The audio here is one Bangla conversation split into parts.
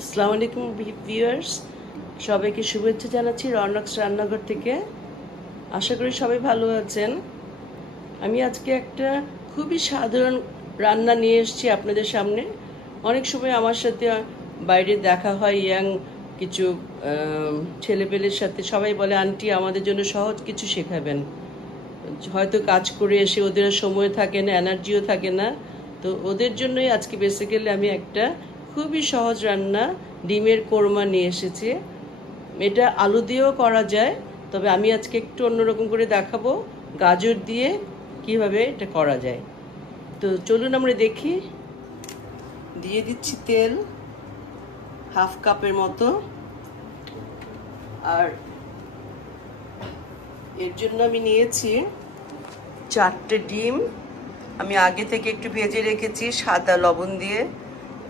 আসসালামু আলাইকুম ভিউয়ার্স, সবাইকে শুভেচ্ছা জানাচ্ছি রনকস রান্নাঘর থেকে। আশা করি সবাই ভালো আছেন। আমি আজকে একটা খুবই সাধারণ রান্না নিয়ে এসেছি আপনাদের সামনে। অনেক সময় আমার সাথে বাইরে দেখা হয় ইয়াং কিছু ছেলেপেলের সাথে, সবাই বলে আন্টি আমাদের জন্য সহজ কিছু শেখাবেন। হয়তো কাজ করে এসে ওদের সময় থাকে না, এনার্জিও থাকে না, তো ওদের জন্যই আজকে বেসিক্যালি আমি একটা খুবই সহজ রান্না ডিমের কোরমা নিয়ে এসেছি। এটা আলু দিয়েও করা যায়, তবে আমি আজকে একটু অন্যরকম করে দেখাবো গাজর দিয়ে কিভাবে এটা করা যায়। তো চলুন আমরা দেখি। দিয়ে দিচ্ছি তেল হাফ কাপের মতো, আর এর জন্য আমি নিয়েছি 4টে ডিম। আমি আগে থেকে একটু ভেজে রেখেছি সাদা লবণ দিয়ে।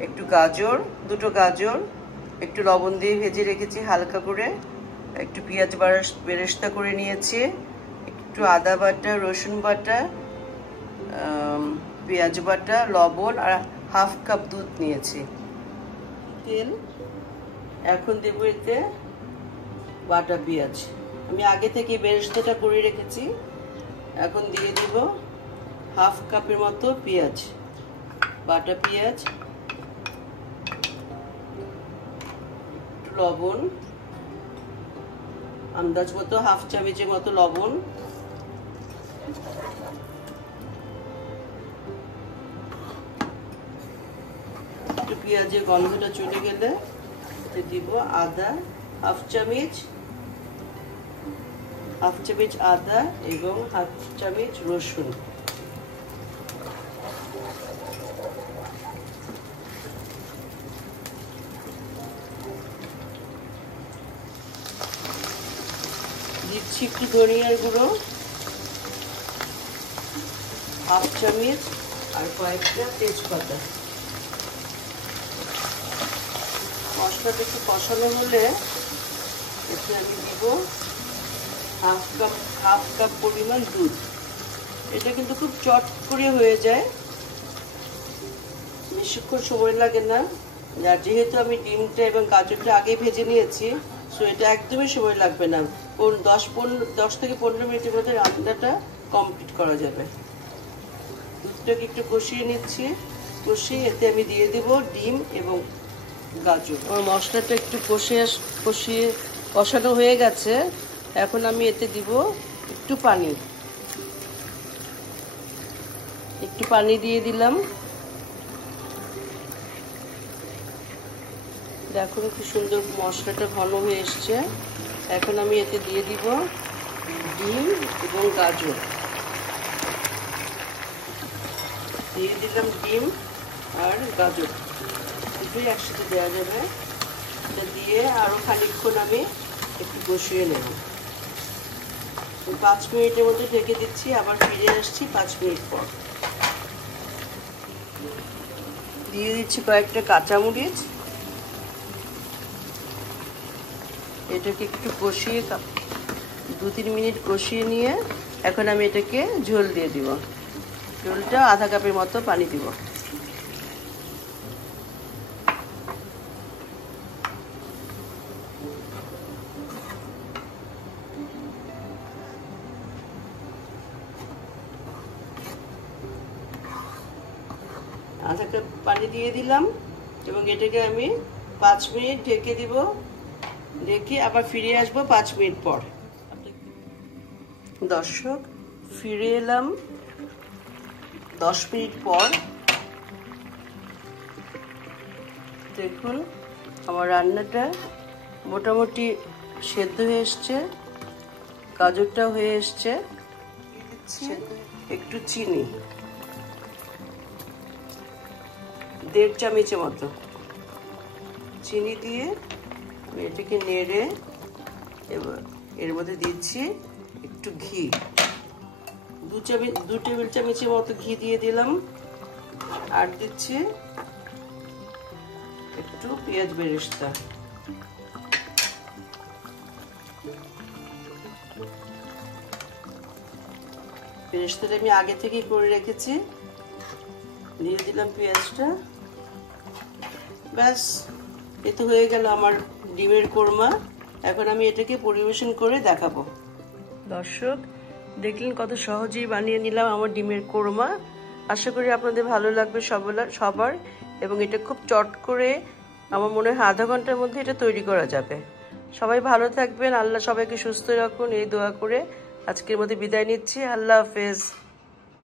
একটু গাজর, 2টো গাজর একটু লবণ দিয়ে ভেজে রেখেছি হালকা করে। একটু পেঁয়াজ বেরেস্তা করে নিয়েছি, একটু আদা বাটা, রসুন বাটা, পেঁয়াজ বাটা, লবণ আর হাফ কাপ দুধ নিয়েছি। তেল এখন দেবো এতে বাটা পেঁয়াজ। আমি আগে থেকে বেরেস্তাটা করে রেখেছি। এখন দিয়ে দেব হাফ কাপের মতো পেঁয়াজ, বাটা পেঁয়াজ, লবণ আন্দাজ মতো, হাফ চামচের মতো লবণ, একটু পেঁয়াজের গন্ধটা চলে গেলে দিব আদা হাফ চামচ আদা এবং হাফ চামচ রসুন। দিচ্ছি একটু ধনিয়ার গুঁড়ো হাফ চামচ আর কয়েকটা তেজপাতা। মশলাটা একটু কষানো হলে এতে আমি দিব হাফ কাপ পরিমাণ দুধ। এটা কিন্তু খুব চট করে হয়ে যায়, বেশিক্ষণ সময় লাগে না। আর যেহেতু আমি ডিমটা এবং গাজরটা আগে ভেজে নিয়েছি, সো এটা একদমই সময় লাগবে না। 10 থেকে 15 মিনিটের মধ্যে রান্নাটা কমপ্লিট করা যাবে। দুধটাকে একটু কষিয়ে নিচ্ছি, কষিয়ে এতে আমি দিয়ে দেব ডিম এবং গাজর। আমার মশলাটা একটু কষানো হয়ে গেছে। এখন আমি এতে দিব একটু পানি দিয়ে দিলাম। দেখুন কি সুন্দর মশলাটা ঘন হয়ে এসছে। এখন আমি এতে দিয়ে দিব ডিম এবং গাজর। দিয়ে দিলাম ডিম আর গাজর, দুটোই একসাথে দেওয়া যাবে। এটা দিয়ে আরও খানিকক্ষণ আমি একটু কষিয়ে নেব। 5 মিনিটের মধ্যে ঢেকে দিচ্ছি, আবার ফিরে আসছি 5 মিনিট পর। দিয়ে দিচ্ছি কয়েকটা কাঁচামরিচ। এটাকে একটু কষিয়ে 2-3 মিনিট কষিয়ে নিয়ে এখন আমি এটাকে ঝোল দিয়ে দিব। ঝোলটা আধা কাপের মতো পানি দিব। আধা কাপ পানি দিয়ে দিলাম এবং এটাকে আমি 5 মিনিট ঢেকে দিব। ঢেকে আবার ফিরে আসবো 5 মিনিট পর। দর্শক, ফিরে এলাম 10 মিনিট পর। দেখুন আমার রান্নাটা মোটামুটি সেদ্ধ হয়ে এসছে, গাজরটা হয়ে এসছে। একটু চিনি, 1.5 চামচের মতো চিনি দিয়ে এটাকে নেড়ে এবার এর মধ্যে দিচ্ছি একটু ঘি, 2 টেবিল চামচের মতো ঘি দিয়ে দিলাম। আর দিচ্ছি একটু পেঁয়াজ বেরেস্তা। বেরেস্তাটা আমি আগে থেকেই করে রেখেছি। দিয়ে দিলাম পেঁয়াজটা। ব্যাস, এ তো হয়ে গেল আমার ডিমের কোরমা। এখন আমি এটাকে পরিবেশন করে দেখাবো। দর্শক দেখলেন কত সহজেই বানিয়ে নিলাম আমার ডিমের কোরমা। আশা করি আপনাদের ভালো লাগবে সবার। এবং এটা খুব চট করে আমার মনে হয় আধা ঘন্টার মধ্যে এটা তৈরি করা যাবে। সবাই ভালো থাকবেন, আল্লাহ সবাইকে সুস্থ রাখুন এই দোয়া করে আজকের মধ্যে বিদায় নিচ্ছি। আল্লাহ হাফেজ।